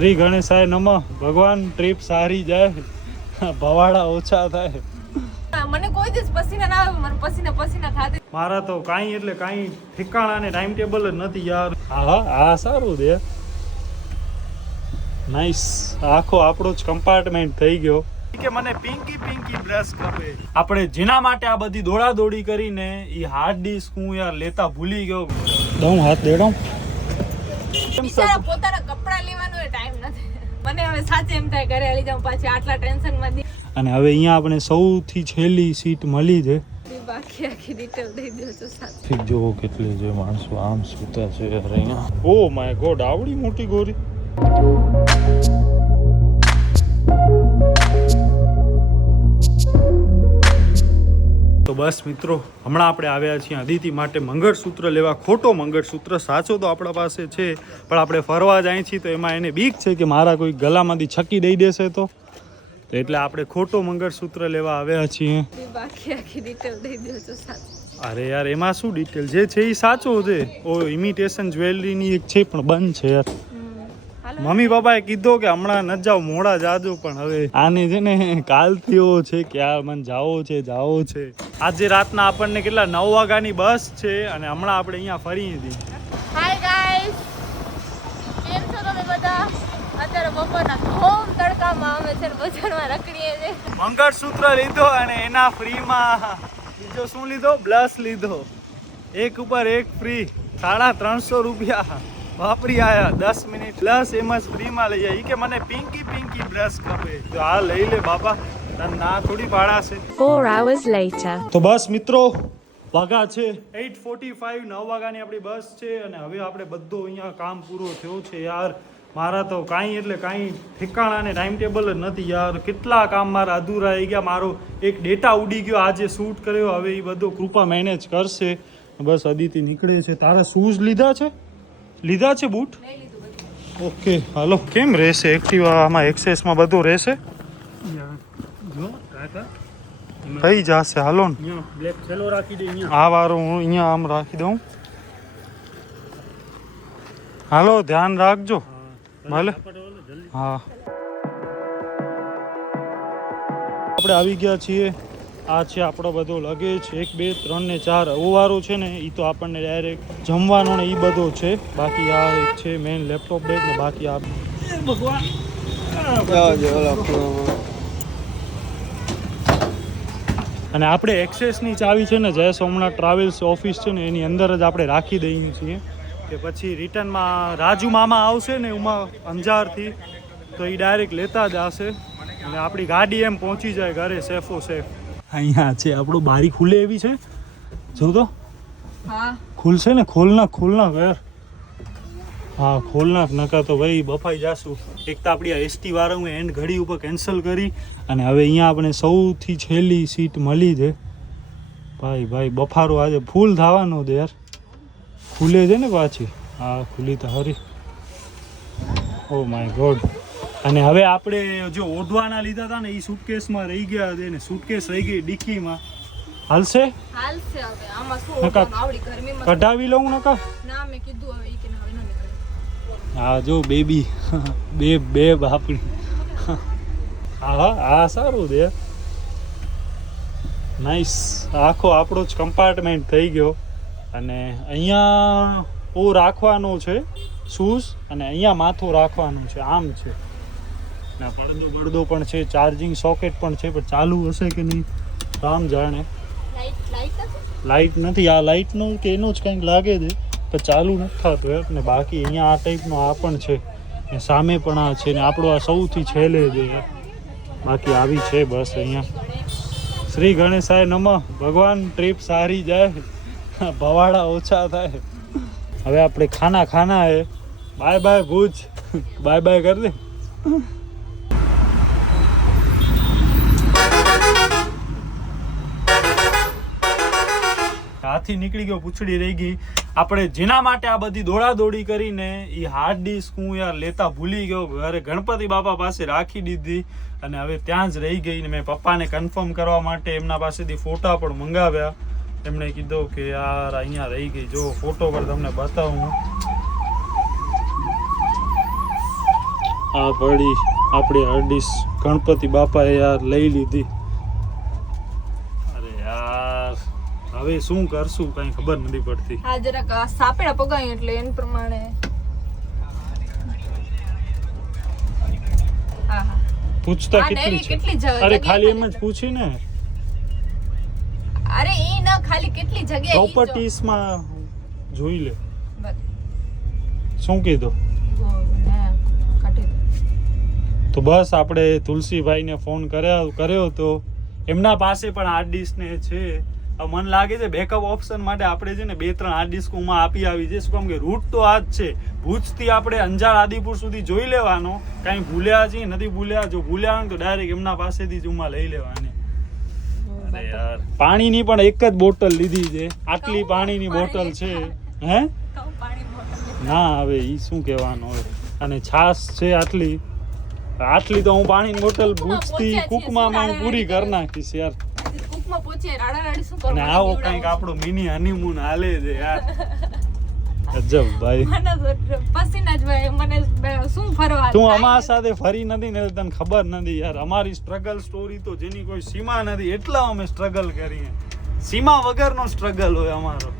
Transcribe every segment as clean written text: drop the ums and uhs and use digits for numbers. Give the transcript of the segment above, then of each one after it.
શ્રી ગણેશાય નમઃ. ભગવાન ટ્રીપ સારી જાય, ભવાડા ઓછા થાય. મને કોઈ દિવસ પસીના ના આવે, મને પસીના થાતી. મારા તો કાંઈ એટલે કાંઈ ઠેકાણા ને ટાઈમ ટેબલ જ નથી યાર. હા સારું દે, નાઈસ. આખો આપણો જ કમ્પાર્ટમેન્ટ થઈ ગયો કે મને પિંકી બ્રશ ગમે. આપણે જેના માટે આ બધી દોડાદોડી કરીને એ હાર્ડ ડિસ્ક હું યાર લેતા ભૂલી ગયો. દઉં હાથ દેડો. બિચારા પોતાના કપડા લેવાનો ટાઈમ નથી. મને હવે સાચે એમ થાય ઘરે આવી જાઉં પાછી આટલા ટેન્શન માંથી. અને હવે અહીંયા આપણે સૌથી છેલ્લી સીટ મળી છે. બાકી આખી ડિટેલ દઈ દઉં તો સાચું. ઠીક જો કેટલી જે માણસો આમ સૂતા છે યાર અહીંયા. ઓ માય ગોડ, આવડી મોટી ગોરી. તો બસ મિત્રો, હમણાં આપણે આવ્યા છીએ અદિતિ માટે મંગળસૂત્ર લેવા. ખોટો મંગળસૂત્ર, સાચો તો આપણા પાસે છે, પણ આપણે ફરવા જાય છીએ તો એમાં એને બીક છે કે મારા કોઈ ગલામાંથી છકી દઈ દેશે તો એટલે આપણે ખોટો મંગળસૂત્ર લેવા આવ્યા છીએ. બાકી આખી ડિટેલ દઈ દઉં તો સાચું. અરે યાર, એમાં શું ડિટેલ? જે છે એ સાચો છે. ઓ ઇમિટેશન જ્વેલરીની એક છે પણ બંધ છે યાર. મમ્મી પપ્પાએ કીધું કે હમણાં ન જાઓ, મોડા જાજો, પણ હવે આને છે ને કાલથી એવો છે કે યાર મને જાવો છે. આજે રાતના આપણને કેટલા 9 વાગ્યાની બસ છે અને હમણાં આપણે અહીંયા ફરી હતી. હાય ગાઈસ, કેમ છો તમે બધા? અત્યારે બપોરના ઘોમ તડકામાં અમે છે બજારમાં રખડીએ છે. મંગળસૂત્ર લીધો અને એના ફ્રીમાં બીજો શું લીધો? બ્લશ લીધો. એક ઉપર એક ફ્રી. 350 રૂપિયા વાપરી આયા. 10 મિનિટ પ્લસ એમ જ ફ્રીમાં લઈ આવી કે મને પિંકી બ્રશ ગમે. તો આ લઈ લે બાપા, તને ના થોડી પાડાશે. 4 hours later. તો બસ મિત્રો, વાગા છે 8:45. 9 વાગ્યાની આપણી બસ છે અને હવે આપણે બધો અહીંયા કામ પૂરો થયો છે યાર. મારા તો કાંઈ એટલે કાંઈ ઠેકાણા ને ટાઈમ ટેબલ જ નથી યાર. કેટલા કામ મારા અધૂરા રહી ગયા. મારો એક ડેટા ઉડી ગયો આજે શૂટ કર્યો. હવે એ બધો કૃપા મેનેજ કરશે. બસ અદિતિ નીકળે છે. તારા શૂઝ લીધા છે બૂટ? ઓકે હાલો. કેમ રહેશે એક્ટિવામાં, એક્સેસમાં બધું રહેશે? થઈ જશે. હાલો ને, આ વારો હું અહીંયા આમ રાખી દઉં. હાલો, ધ્યાન રાખજો ભલે. હા, આપણે આવી ગયા છીએ. આ છે આપણો બધો લગેજ. 1 2 3 ને 4 ઓવારો છે ને એ તો આપણને ડાયરેક્ટ જમવાનો ને એ બધો છે. બાકી આ એક છે મેઇન લેપટોપ બેગ ને બાકી આ ભગવાન. અને આપણે એક્સેસની ચાવી છે ને જય સોમનાથ ટ્રાવેલ્સ ઓફિસ છે ને એની અંદર જ આપણે રાખી દઈએ છીએ કે પછી રિટર્નમાં રાજુ મામા આવશે ને અંજારથી તો એ ડાયરેક્ટ લેતા જ આવશે અને આપણી ગાડી એમ પહોંચી જાય ઘરે સેફો સેફ. અહીંયા છે આપણું બારી ખુલે એવી છે. જો તો હા ખુલશે ને. ખોલ નાખ યાર. હા ખોલ નાખ, નકા તો ભાઈ બફાઈ જાશું. એક તો આપણી આ એસટી વાળા હું એન્ડ ઘડી ઉપર કેન્સલ કરી અને હવે અહીંયા આપણે સૌથી છેલ્લી સીટ મળી છે. ભાઈ બફારો આજે ફૂલ થવાનો છે યાર. ખુલે છે ને પાછી. હા ખુલી તો હરી. Oh my God. અને હવે આપણે જો ઓઢવાના લીધા હતા ને એ સુટકેસમાં રહી ગયા છે ને સુટકેસ રહી ગઈ ડિક્કીમાં. હાલશે? હાલશે. હવે આમાં શું નકા આવડી ગરમીમાં કઢાવી લઉં નકા? ના મેં કીધું હવે ઈ કે હવે ન નીકળે. હા જો બેબી બે બાપડી. હા સારું છે. નાઈસ. આખો આપણો જ કમ્પાર્ટમેન્ટ થઈ ગયો અને અહીંયા ઓ રાખવાનો છે શૂઝ અને અહીંયા માથું રાખવાનું છે. આમ છે ને પડદો પણ છે. ચાર્જિંગ સોકેટ પણ છે પણ ચાલુ હશે કે નહીં રામ જાણે. લાઇટ નથી. આ લાઇટનું કે એનું જ કંઈક લાગે છે પણ ચાલુ નથી થતું યાર. ને બાકી અહીંયા આ ટાઈપનો આ પણ છે ને સામે પણ આ છે ને આપણો આ સૌથી છેલ્લે છે યાર. બાકી આવી છે બસ અહીંયા. શ્રી ગણેશાય નમઃ. ભગવાન ટ્રીપ સારી જાય, ભવાડા ઓછા થાય. હવે આપણે ખાના હે. બાય ભુજ. બાય કર દે. હાથી નીકળી ગયો, પૂંછડી રહી ગઈ. આપણે જેના માટે આ બધી દોડાદોડી કરીને એ હાર્ડ ડિસ્ક હું યાર લેતા ભૂલી ગયો. ઘરે ગણપતિ બાપા પાસે રાખી દીધી અને હવે ત્યાં જ રહી ગઈ. ને મેં પપ્પાને કન્ફર્મ કરવા માટે એમના પાસેથી ફોટા પણ મંગાવ્યા. એમણે કીધું કે યાર અહીંયા રહી ગઈ. જો ફોટો પર તમને બતાવું. આ પડી આપણી હાર્ડિસ ગણપતિ બાપાએ યાર લઈ લીધી. અરે યાર હવે શું કરશું કઈ ખબર નથી પડતી. આ જરાક સાપેડા પગાય એટલે એન પ્રમાણે હા હા પૂછતા કેટલી છે? અરે ખાલી એમ જ પૂછી ને. અરે એ ન ખાલી કેટલી જગ્યાએ પ્રોપર્ટીઝ માં જોઈ લે. શું કીધું? તો બસ આપણે તુલસીભાઈને ફોન કર્યો તો એમના પાસે પણ હાર્ડ ડિસ્ક ને છે. મને લાગે છે બેકઅપ ઓપ્શન માટે આપણે છે ને 2-3 હાર્ડ ડિસ્ક ઉમાં આપી આવી છે. શું કામ કે રૂટ તો આ જ છે. ભુજથી આપણે અંજાર આદિપુર સુધી જોઈ લેવાનો. કાંઈ ભૂલ્યા છે નથી ભૂલ્યા. જો ભૂલ્યા હોય તો ડાયરેક્ટ એમના પાસેથી જ ઉમાં લઈ લેવાની. અરે યાર પાણીની પણ એક જ બોટલ લીધી છે. આટલી પાણીની બોટલ છે. હે ના હવે ઈ શું કહેવાનું હવે. અને છાશ છે આટલી તો હું પાણીની બોટલ ભૂજથી કુકમાં હું પૂરી કરી નાખીશ યાર. અને આવો કંઈક આપણો મિની હનીમૂન હાલે છે યાર. ગજબ ભાઈ. તું અમારા સાથે ફરી નથી ને તને ખબર નથી યાર. અમારી સ્ટ્રગલ સ્ટોરી તો જેની કોઈ સીમા નથી. એટલા અમે સ્ટ્રગલ કરીએ. સીમા વગરનો સ્ટ્રગલ હોય અમારો.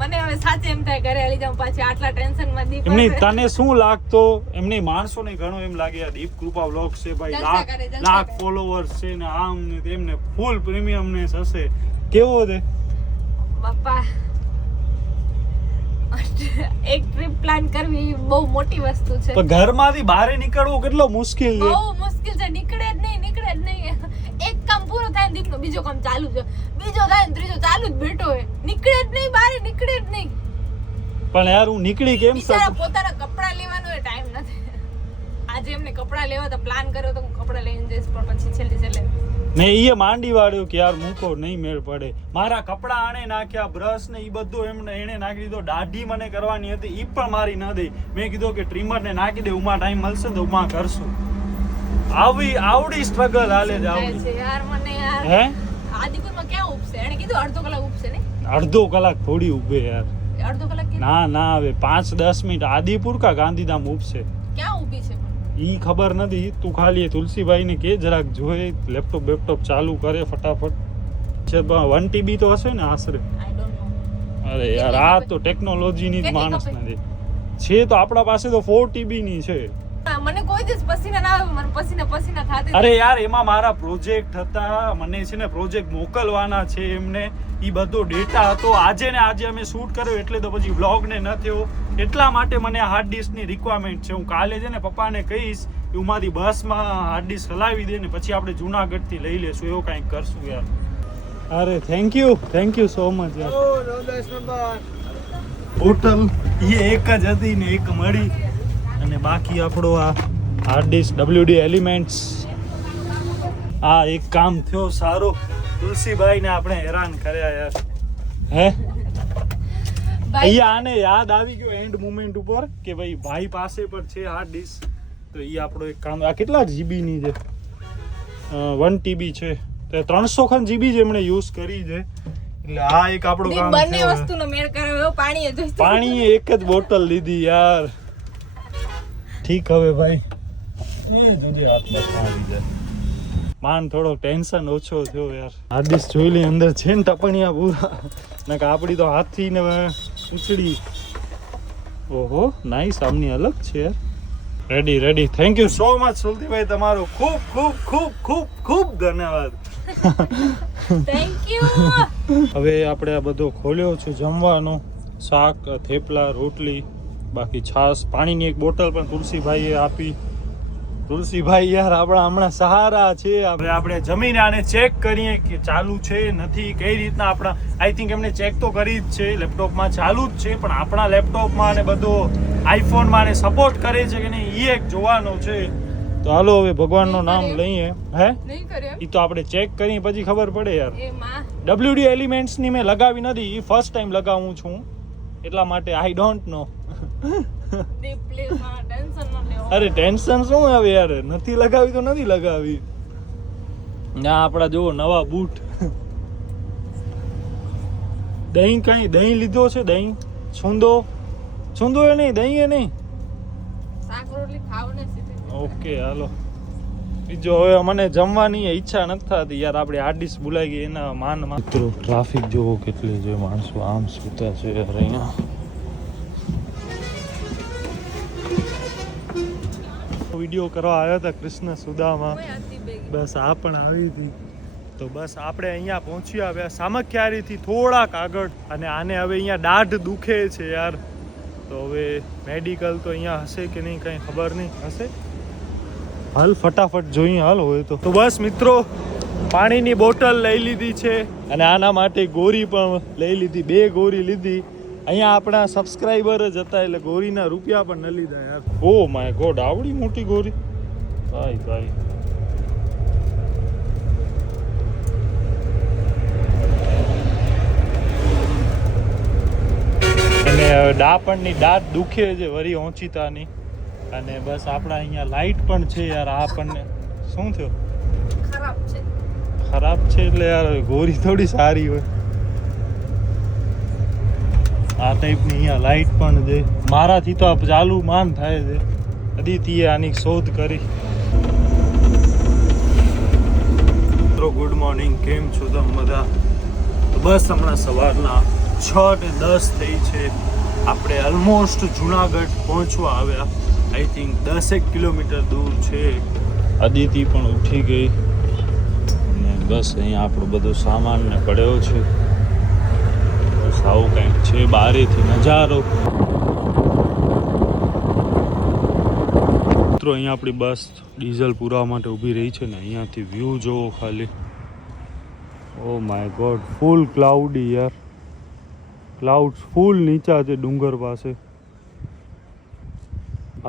મને હવે સાચે એમ થાય ઘરે આલી જાઉં પાછી આટલા ટેન્શન માં દીપ. એમની તને શું લાગતો? એમની માણસોને ઘણો એમ લાગે યાર દીપ કૃપા વ્લોગ છે ભાઈ, લાખ ફોલોવર્સ છે ને આમ ને તેમને ફૂલ પ્રીમિયમ ને હશે. કેવો છે બાપા? એક ટ્રીપ પ્લાન કરવી બહુ મોટી વસ્તુ છે. પણ ઘરમાંથી બહાર નીકળવું કેટલો મુશ્કેલ છે. બહુ મુશ્કેલ છે. નીકળે જ નહીં. એક કામ પૂરો થાય ને દીપનો બીજો કામ ચાલુ છે, બીજો થાય ને ત્રીજો ચાલુ જ બેઠો હોય. નીકળે જ નહીં બહાર, નીકળે જ નહીં. પણ યાર હું નીકળી કેમ શકું? પોતાના કપડા લેવાનો ટાઈમ નથી. આજે એમને કપડા લેવા તો પ્લાન કર્યો તો હું કપડા લઈને જઈશ, પણ પછી છેલ્લે ને એ માંડી વાળ્યો કે યાર મૂકો નહીં મેળ પડે. મારા કપડા આણે નાખ્યા, બ્રશ ને એ બધું એને નાખી દીધો. દાઢી મને કરવાની હતી એ પણ મારી ન દઈ. મેં કીધું કે ટ્રીમર ને નાખી દે, ઉમાં ટાઈમ મળશે ને તો ઉમાં કરશું. આવડી સ્ટ્રગલ હાલે છે યાર. મને યાર હે આદિપુરમાં ક્યાં ઉપસે? એને કીધું અડધો કલાક ઉપસે ને. અડધો કલાક થોડી ઉભે યાર. અડધો કલાક ના હવે 5-10 મિનિટ. આદિપુર કા ગાંધીધામ ઉપસે? ક્યાં ઊભી છે ઈ ખબર નથી. તું ખાલી તુલસીભાઈ ને કે જરાક જોઈ લેપટોપ ચાલુ કરે ફટાફટ. 1 TB તો હશે ને આશરે. અરે યાર આ તો ટેકનોલોજી ની જ માણસ નથી. છે તો આપણા પાસે તો 4 TB ની છે. મને કોઈ દિવસ પસીના ના આવે. મને પસીના થાતે. અરે યાર એમાં મારા પ્રોજેક્ટ હતા. મને છે ને પ્રોજેક્ટ મોકલવાના છે એમને. ઈ બધો ડેટા હતો. આજે અમે શૂટ કર્યો એટલે તો પછી વ્લોગ ને ન થયો. એટલા માટે મને હાર્ડ ડિસ્ક ની રિક્વાયરમેન્ટ છે. હું કાલે છે ને પપ્પાને કહીશ એમાંથી બસમાં હાર્ડ ડિસ્ક હલાવી દે ને પછી આપણે જુનાગઢ થી લઈ લેશું. એવું કંઈક કરશું યાર. અરે થેન્ક યુ સો મચ યાર. હોટલ એ એક જ હતી ને એક મળી. અને બાકી આપણો આ હાર્ડ ડિસ્ક WD એલિમેન્ટ્સ. આ એક કામ થયો સારો. તુલસીભાઈ ને આપણે હેરાન કર્યા યાર. હે અહીંયા આને યાદ આવી ગયો એન્ડ મોમેન્ટ ઉપર કે ભાઈ પાસે પણ છે હાર્ડ ડિસ્ક. તો એ આપણો એક કામ. આ કેટલા GB ની છે? 1 TB છે. તો 300 ખન GB જ એમણે યુઝ કરી છે. એટલે આ એક આપણો કામ છે. બંને વસ્તુનો મેળ કરાવ્યો. પાણી એક જ બોટલ લીધી યાર. ઠીક હવે ભાઈ એ જુદી હાથમાં આવી જાય. માન થોડો ટેન્શન ઓછો થયો યાર. હાર્ડ ડિસ્ક જોઈ લે અંદર છે ને ટપણિયા પૂરા. નકા આપડી તો હાથથી ને ઉછળી. ઓહો નાઈસ. આમની અલગ છે યાર. Ready. Thank you so much Sultibhai. તમારો ખૂબ ધન્યવાદ. Thank you. હવે આપણે આ બધો ખોલ્યો છે જમવાનો. શાક, થેપલા, રોટલી, બાકી છાશ, પાણીની એક બોટલ પણ તુલસીભાઈએ આપી. તુલસીભાઈ યાર આપણા હમણાં સહારા છે. હવે આપણે જમીને આને ચેક કરીએ કે ચાલુ છે નથી કઈ રીતના. આપણા આઈ થિંક એમને ચેક તો કરી જ છે. લેપટોપમાં ચાલુ જ છે પણ આપણા લેપટોપમાં અને બધો આઈફોનમાં ને સપોર્ટ કરે છે કે નહીં એ એક જોવાનો છે. તો હાલો હવે ભગવાનનું નામ લઈએ. હે એ તો આપણે ચેક કરીએ પછી ખબર પડે યાર. WD એલિમેન્ટ્સ ની મેં લગાવી નથી. એ ફર્સ્ટ ટાઈમ લગાવું છું એટલા માટે આઈ ડોન્ટ નો. અરે ટેન્શન શું હવે યાર. નથી લગાવી તો નથી લગાવી. ના આપડા જો નવા બૂટ. દહીં લીધો છે. દહીં છૂંદો એ નહીં. દહીં એ નહીં. રોટલી ખાવ ને સીધી. ઓકે હાલો. બીજો હવે મને જમવાની ઈચ્છા નથી થતી યાર, આપણે આ ડીશ ભૂલાઈ ગઈ એના માનમાં. મિત્રો ટ્રાફિક જોવો કેટલી છે, માણસો આમ સુતા છે યાર અહીંયા. વિડીયો કરવા આવ્યા હતા કૃષ્ણ સુદામાં, બસ આ પણ આવી હતી. તો બસ આપણે અહીંયા પહોંચી આવ્યા સામખિયારીથી થોડાક આગળ, અને આને હવે અહીંયા દાઢ દુખે છે યાર. તો હવે મેડિકલ તો અહીંયા હશે કે નહીં કંઈ ખબર નહીં, હશે. હાલ ફટાફટ જોઈએ, હાલ હોય તો. તો બસ મિત્રો પાણીની બોટલ લઈ લીધી છે, અને આના માટે ગોરી પણ લઈ લીધી, 2 ગોરી લીધી. અહીંયા આપણા સબસ્ક્રાઈબર જ હતા એટલે ગોરીના રૂપિયા પણ ન લીધા યાર. ઓ માય ગોડ, આવડી મોટી ગોરી, ભાઈ ભાઈ. અને ડાપણની દાંત દુખે છે વરી ઓંચીતાની. અને બસ આપણા અહીંયા લાઈટ પણ છે યાર. આ આપણને શું થયું? ખરાબ છે. ખરાબ છે એટલે યાર ગોરી થોડી સારી હોય. આ ટાઈપની અહીંયા લાઈટ પણ છે. મારાથી તો આ ચાલુ માન થાય છે. અદિતિએ આની શોધ કરી. મિત્રો ગુડ મોર્નિંગ, કેમ છો તમે બધા? તો બસ હમણાં સવારના 6:10 થઈ છે. આપણે ઓલમોસ્ટ જુનાગઢ પહોંચવા આવ્યા. આઈ થિંક 10 કિલોમીટર દૂર છે. અદિતિ પણ ઉઠી ગઈ, અને બસ અહીંયા આપણો બધો સામાન ને પડ્યો છે. બસ આવું કંઈક છે બારેથી નજારો. મિત્રો અહીંયા આપણી બસ ડીઝલ પુરાવા માટે ઊભી રહી છે ને, અહીંયાથી વ્યૂ જોવો ખાલી. Oh my God, full cloudy યાર. ક્લાઉડ ફૂલ નીચા છે ડુંગર પાસે.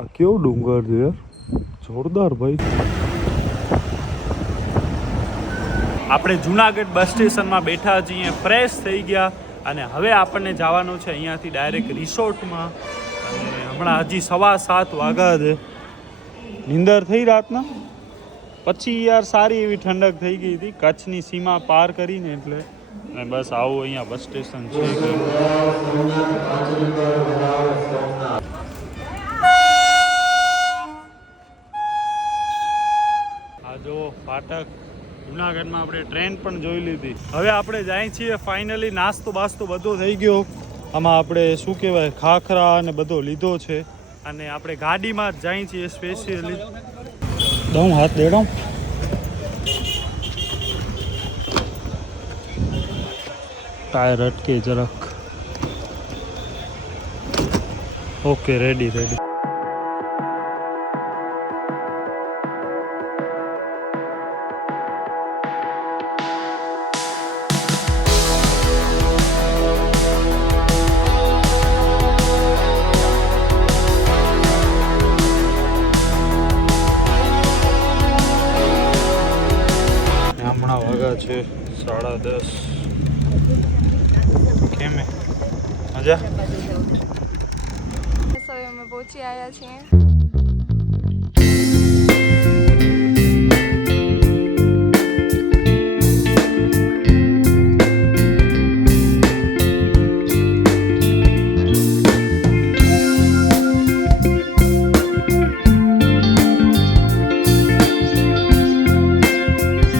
આ કેવો ડુંગર છે યાર, જોરદાર ભાઈ. આપણે જુનાગઢ બસ સ્ટેશનમાં બેઠા છીએ, ફ્રેશ થઈ ગયા, અને હવે આપણને જવાનું છે અહીંયાથી ડાયરેક્ટ રિસોર્ટમાં. અને હમણાં હજી 7:15 વાગ્યા છે. નીંદર થઈ રાતના પછી યાર સારી એવી ઠંડક થઈ ગઈ હતી કચ્છની સીમા પાર કરીને એટલે. અને બસ આવું અહીંયા બસ સ્ટેશન છે. આ જો ફાટક. જુનાગઢમાં આપણે ટ્રેન પણ જોઈ લીધી. હવે આપણે જાય છીએ ફાઇનલી. નાસ્તો બાસ્તો બધો થઈ ગયો. આમાં આપણે શું કહેવાય ખાખરા અને બધો લીધો છે, અને આપણે ગાડીમાં જ જાય છીએ સ્પેશિયલી. દઉં હાથ દેડો. ટાયર અટકે જરાક. Okay, ready ready. હમણાં વાગ્યા છે 10:30. કેમ મજા? અમે પહોંચી આવ્યા છીએ.